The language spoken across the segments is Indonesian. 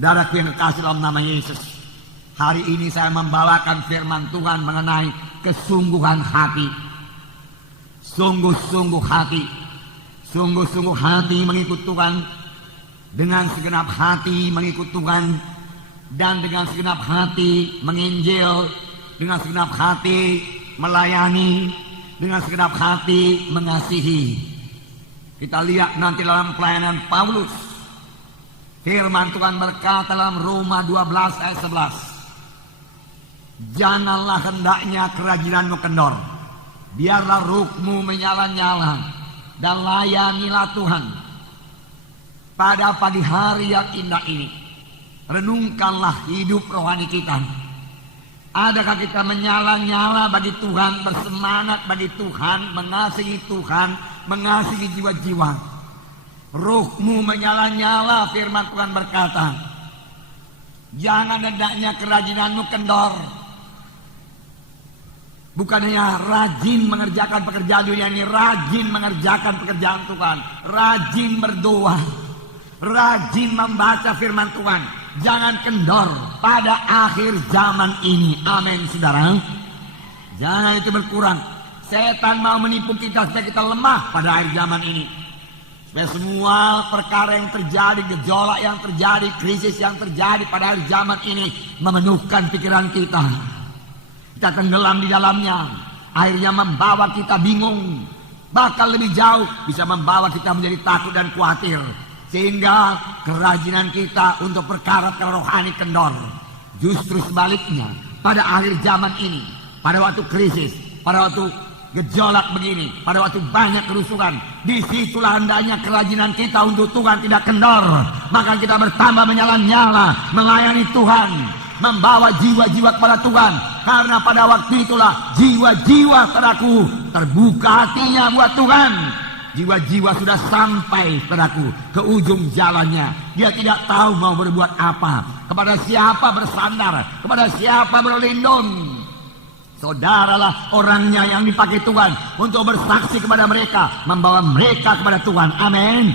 Saudaraku yang kekasih dalam nama Yesus, hari ini saya membawakan firman Tuhan mengenai kesungguhan hati. Sungguh-sungguh hati. Sungguh-sungguh hati mengikut Tuhan. Dengan segenap hati mengikut Tuhan. Dan dengan segenap hati menginjil. Dengan segenap hati melayani. Dengan segenap hati mengasihi. Kita lihat nanti dalam pelayanan Paulus. Firman Tuhan berkata dalam Roma 12 ayat 11. Janganlah hendaknya kerajinanmu kendor. Biarlah ruhmu menyala-nyala. Dan layanilah Tuhan. Pada pagi hari yang indah ini. Renungkanlah hidup rohani kita. Adakah kita menyala-nyala bagi Tuhan. Bersemangat bagi Tuhan. Mengasihi Tuhan. Mengasihi jiwa-jiwa. Ruhmu menyala-nyala, firman Tuhan berkata. Jangan hendaknya kerajinanmu kendor. Bukan hanya rajin mengerjakan pekerjaan dunia ini, rajin mengerjakan pekerjaan Tuhan, rajin berdoa, rajin membaca firman Tuhan. Jangan kendor pada akhir zaman ini. Amin, saudara. Jangan itu berkurang. Setan mau menipu kita supaya kita lemah pada akhir zaman ini. Supaya semua perkara yang terjadi, gejolak yang terjadi, krisis yang terjadi pada akhir zaman ini memenuhkan pikiran kita. Kita tenggelam di dalamnya. Akhirnya membawa kita bingung. Bahkan lebih jauh bisa membawa kita menjadi takut dan khawatir. Sehingga kerajinan kita untuk perkara rohani kendor. Justru sebaliknya, pada akhir zaman ini, pada waktu krisis, pada waktu gejolak begini, pada waktu banyak kerusuhan, disitulah hendaknya kerajinan kita untuk Tuhan tidak kendor. Maka kita bertambah menyala-nyala, melayani Tuhan, membawa jiwa-jiwa kepada Tuhan. Karena pada waktu itulah jiwa-jiwa saudaraku terbuka hatinya buat Tuhan. Jiwa-jiwa sudah sampai saudaraku ke ujung jalannya. Dia tidak tahu mau berbuat apa, kepada siapa bersandar, kepada siapa berlindung. Saudaralah orangnya yang dipakai Tuhan untuk bersaksi kepada mereka, membawa mereka kepada Tuhan. Amin.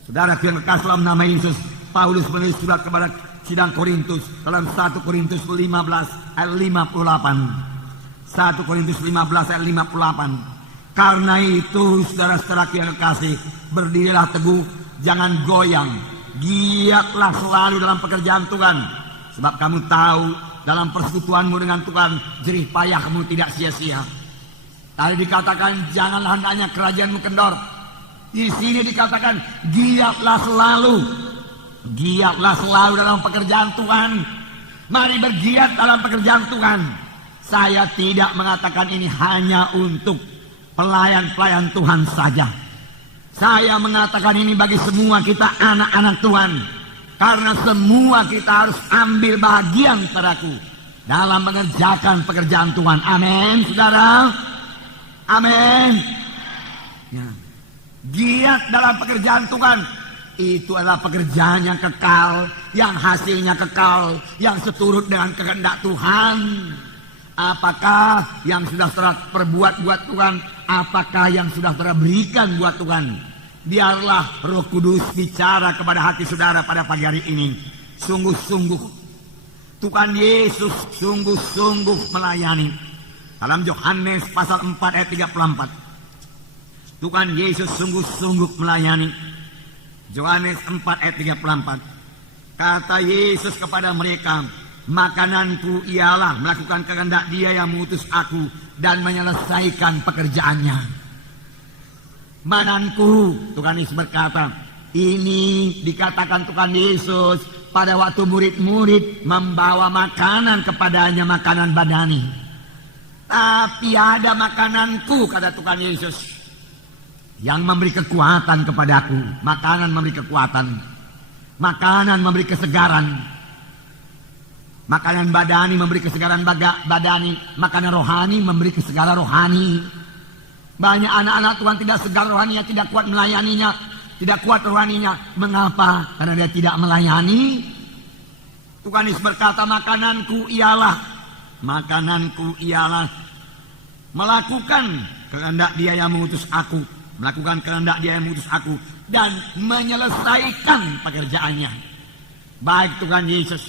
Saudara yang kekasih dalam nama Yesus, Paulus menulis surat kepada sidang Korintus dalam 1 Korintus 15 ayat 58. 1 Korintus 15 ayat 58. Karena itu saudara-saudara yang kekasih, berdirilah teguh, jangan goyang, giatlah selalu dalam pekerjaan Tuhan, sebab kamu tahu dalam persekutuanmu dengan Tuhan, jerih payahmu tidak sia-sia. Tadi dikatakan janganlah hendaknya kerajaanmu kendor. Di sini dikatakan giatlah selalu. Giatlah selalu dalam pekerjaan Tuhan. Mari bergiat dalam pekerjaan Tuhan. Saya tidak mengatakan ini hanya untuk pelayan-pelayan Tuhan saja. Saya mengatakan ini bagi semua kita anak-anak Tuhan. Karena semua kita harus ambil bagian saudaraku dalam mengerjakan pekerjaan Tuhan. Amin, saudara. Amin. Ya. Giat dalam pekerjaan Tuhan. Itu adalah pekerjaan yang kekal, yang hasilnya kekal, yang seturut dengan kehendak Tuhan. Apakah yang sudah saudara perbuat buat Tuhan? Apakah yang sudah saudara berikan buat Tuhan? Biarlah Roh Kudus bicara kepada hati saudara pada pagi hari ini. Sungguh-sungguh Tuhan Yesus sungguh-sungguh melayani. Dalam Yohanes pasal 4 ayat 34. Tuhan Yesus sungguh-sungguh melayani. Yohanes 4 ayat 34. Kata Yesus kepada mereka, makananku ialah melakukan kehendak Dia yang mengutus aku dan menyelesaikan pekerjaannya. Mananku, Tuhan Yesus berkata, ini dikatakan Tuhan Yesus pada waktu murid-murid membawa makanan kepadanya, makanan badani. Tapi ada makananku, kata Tuhan Yesus, yang memberi kekuatan kepadaku. Makanan memberi kekuatan, makanan memberi kesegaran. Makanan badani memberi kesegaran badani, makanan rohani memberi kesegaran rohani. Banyak anak-anak Tuhan tidak segar rohaninya, tidak kuat melayaninya, tidak kuat rohaninya. Mengapa? Karena dia tidak melayani. Tuhan Yesus berkata, makananku ialah melakukan kehendak Dia yang mengutus aku, melakukan kehendak Dia yang mengutus aku dan menyelesaikan pekerjaannya. Baik Tuhan Yesus,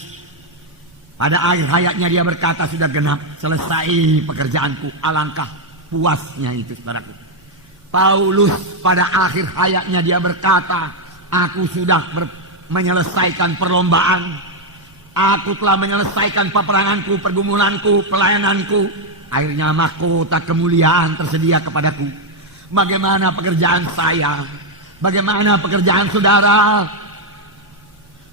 pada akhir hayatnya dia berkata, sudah genap, selesai pekerjaanku. Alangkah puasnya itu, saudaraku. Paulus pada akhir hayatnya dia berkata, aku sudah menyelesaikan perlombaan. Aku telah menyelesaikan peperanganku, pergumulanku, pelayananku. Akhirnya mahkota kemuliaan tersedia kepadaku. Bagaimana pekerjaan saya? Bagaimana pekerjaan saudara?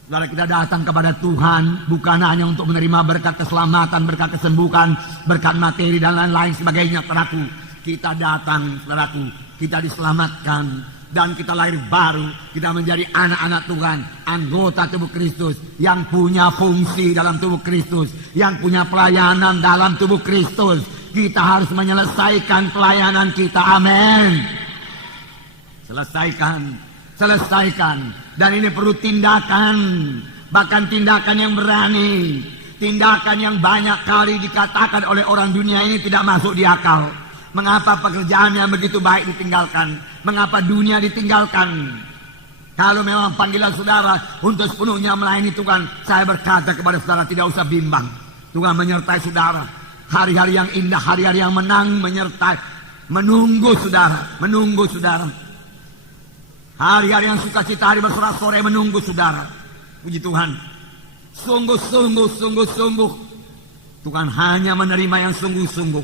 Saudara, kita datang kepada Tuhan bukan hanya untuk menerima berkat keselamatan, berkat kesembuhan, berkat materi dan lain-lain sebagainya, saudaraku. Kita datang, saudaraku, kita diselamatkan dan kita lahir baru. Kita menjadi anak-anak Tuhan, anggota tubuh Kristus yang punya fungsi dalam tubuh Kristus, yang punya pelayanan dalam tubuh Kristus. Kita harus menyelesaikan pelayanan kita. Amin. Selesaikan. Dan ini perlu tindakan, bahkan tindakan yang berani, tindakan yang banyak kali dikatakan oleh orang dunia ini tidak masuk di akal. Mengapa pekerjaan yang begitu baik ditinggalkan? Mengapa dunia ditinggalkan? Kalau memang panggilan saudara untuk sepenuhnya melayani Tuhan, saya berkata kepada saudara, tidak usah bimbang. Tuhan menyertai saudara. Hari-hari yang indah, hari-hari yang menang menyertai, menunggu saudara. Hari-hari yang sukacita, hari bersorak-sorai menunggu saudara. Puji Tuhan. Sungguh-sungguh. Tuhan hanya menerima yang sungguh-sungguh.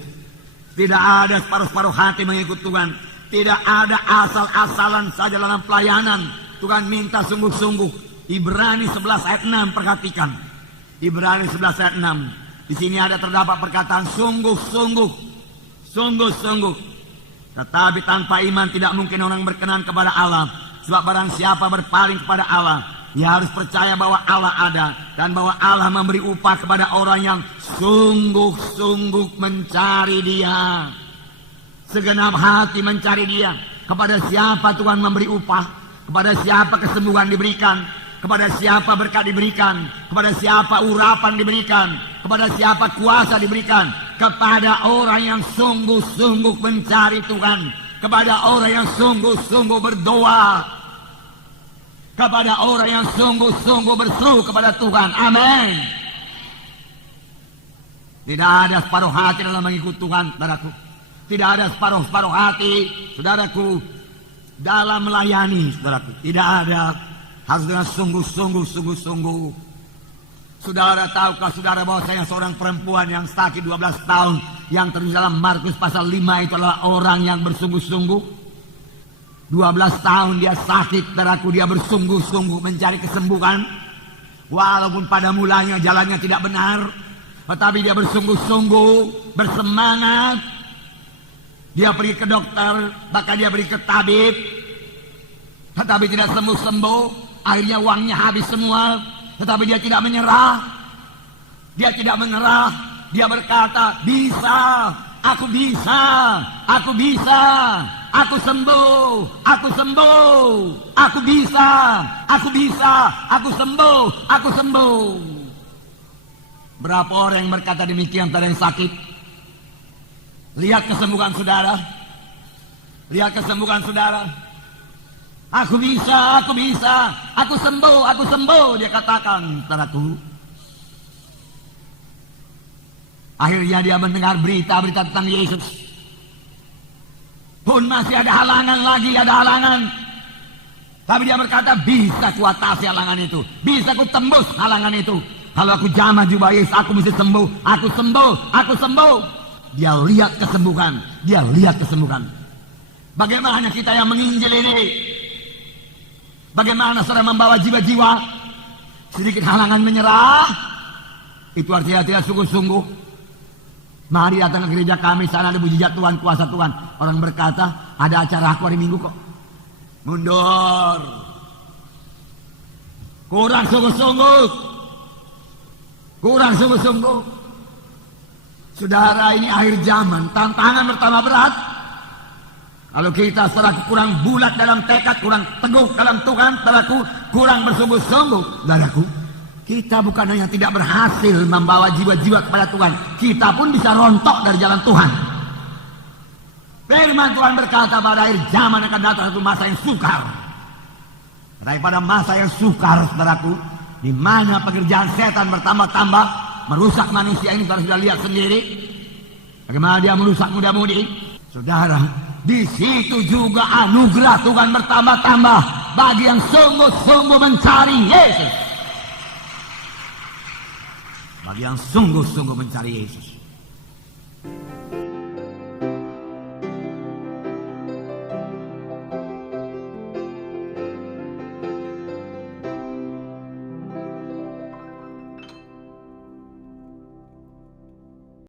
Tidak ada separuh-separuh hati mengikut Tuhan. Tidak ada asal-asalan saja dalam pelayanan. Tuhan minta sungguh-sungguh. Ibrani 11 ayat 6, perhatikan. Ibrani 11 ayat 6. Di sini ada terdapat perkataan sungguh-sungguh. Tetapi tanpa iman tidak mungkin orang berkenan kepada Allah. Sebab barang siapa berpaling kepada Allah, ia harus percaya bahwa Allah ada dan bahwa Allah memberi upah kepada orang yang sungguh-sungguh mencari Dia. Segenap hati mencari Dia. Kepada siapa Tuhan memberi upah? Kepada siapa kesembuhan diberikan? Kepada siapa berkat diberikan? Kepada siapa urapan diberikan? Kepada siapa kuasa diberikan? Kepada orang yang sungguh-sungguh mencari Tuhan. Kepada orang yang sungguh-sungguh berdoa. Kepada orang yang sungguh-sungguh berseru kepada Tuhan. Amin. Tidak ada separuh hati dalam mengikut Tuhan, saudaraku. Tidak ada separuh hati, saudaraku, dalam melayani, saudaraku. Tidak ada. Harus dengan sungguh-sungguh. Saudara, tahukah saudara bahwa saya seorang perempuan yang sakit 12 tahun yang tertulis dalam Markus pasal 5 itu adalah orang yang bersungguh-sungguh. 12 tahun dia sakit, saudaraku, dia bersungguh-sungguh mencari kesembuhan. Walaupun pada mulanya jalannya tidak benar, tetapi dia bersungguh-sungguh, bersemangat. Dia pergi ke dokter, bahkan dia pergi ke tabib, tetapi tidak sembuh-sembuh. Akhirnya uangnya habis semua. Tetapi dia tidak menyerah. Dia berkata, bisa, aku bisa, aku sembuh, aku sembuh. Berapa orang yang berkata demikian pada yang sakit? Lihat kesembuhan saudara. Aku bisa, aku sembuh, dia katakan, saudaraku. Akhirnya dia mendengar berita-berita tentang Yesus. Pun masih ada halangan. Tapi dia berkata, bisa kuatasi halangan itu. Bisa ku tembus halangan itu. Kalau aku jamah jubah Yesus, aku mesti sembuh. Aku sembuh. Dia lihat kesembuhan. Bagaimana kita yang menginjil ini? Bagaimana saudara membawa jiwa-jiwa? Sedikit halangan menyerah, itu artinya tidak sungguh-sungguh. Mari datang ke gereja kami, sana ada mujizat Tuhan, kuasa Tuhan. Orang berkata, ada acara aku hari Minggu kok. Mundur. Kurang sungguh-sungguh. Saudara, ini akhir zaman, tantangan bertambah berat. Kalau kita saudaraku kurang bulat dalam tekad, kurang teguh dalam Tuhan, saudaraku kurang bersungguh-sungguh, saudaraku, kita bukan hanya tidak berhasil membawa jiwa-jiwa kepada Tuhan, kita pun bisa rontok dari jalan Tuhan. Firman Tuhan berkata pada akhir zaman akan datang satu masa yang sukar. Daripada masa yang sukar, saudaraku, Di mana pekerjaan setan bertambah-tambah, merusak manusia ini, saudara sudah lihat sendiri. Bagaimana dia merusak muda-mudi. Saudara, di situ juga anugerah Tuhan bertambah-tambah bagi yang sungguh-sungguh mencari Yesus. Bagi yang sungguh-sungguh mencari Yesus.